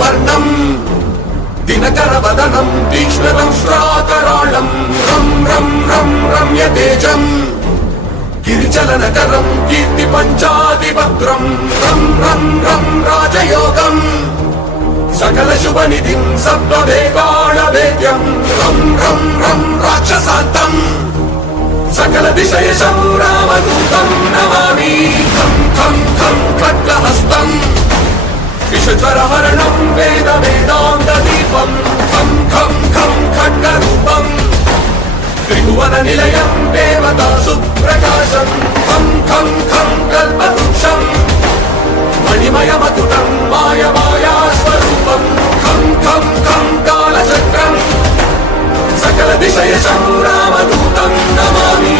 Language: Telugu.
వర్ణం దినకరవదనం తీక్ష్ణదంష్ట్రాకరాళం రం రం రం రమ్య తేజం గిరిచలనకరం కీర్తి పంచాదిభద్రం రం రం రం రాజయోగం సకల శుభనిధిం సర్వవేగాళవేద్యం రం రం రం రాక్షసాంతం సకల దిశయశం రామదూతం నమామి ఖం ఖం ఖం ఖడ్గహస్తం విషజ్వరహరణం వేద వేదాంత దీపం ఖం ఖం ఖం ఖడ్గరూపం త్రిభువన నిలయం దేవతా సుప్రకాశం ఖం ఖం ఖం కల్పవృక్షం మణిమయమతుటం మాయమాయా స్వరూపం ఖం ఖం ఖం కాలచక్రం సకల దిశయశం రామదూతం నమామి